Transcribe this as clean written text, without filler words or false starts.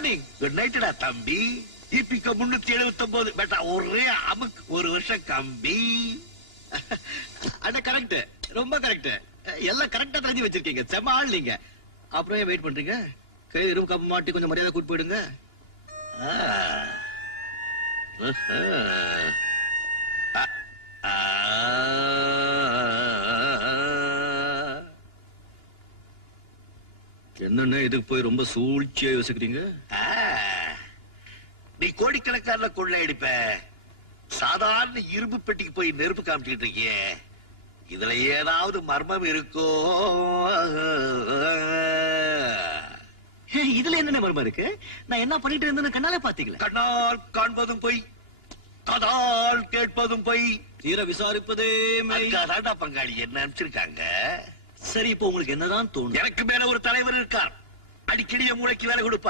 Morning. Good நைட்டடா தம்பி. தீபிகா 379 பேட்டா ஒரே அமுக்கு 1 வருஷம் கம்பி. அட கரெக்ட், ரொம்ப கரெக்ட். எல்லாம் கரெக்டா தெரிஞ்சு வச்சிருக்கீங்க. செம ஆள் நீங்க. அப்புறம் ஏன் வெயிட் பண்றீங்க? கை ரூம் கப் மாட்டி கொஞ்சம் மரியாதை கூட்டு போயிடுங்க. என்னன்னா இதுக்கு போய் ரொம்ப சூழ்ச்சியா யோசிக்கிறீங்க? நீ கோடிக்கணக்கான கொள்ளையடிப்ப, சாதாரண இரும்பு பெட்டிக்கு போய் நெருப்பு காமிச்சிட்டு இருக்கிய. இதுல ஏதாவது மர்மம் இருக்கோ? இதுல என்ன மர்மம் இருக்கு? நான் என்ன பண்ணிட்டு இருந்தேன்னு கண்ணாலே பாத்தீங்களா? கண்ணால் காண்பதும் பொய், காதால் கேட்பதும் பொய், தீர விசாரிப்பதே மெய். தாண்டா பங்காளி என்ன அனுப்பிச்சிருக்காங்க. சரி, இப்போ உங்களுக்கு என்னதான் தோணும்? எனக்கு மேல ஒரு தலைவர் இருக்கார். அடிக்கடி என் மூளைக்கு வேலை கொடுப்பார்.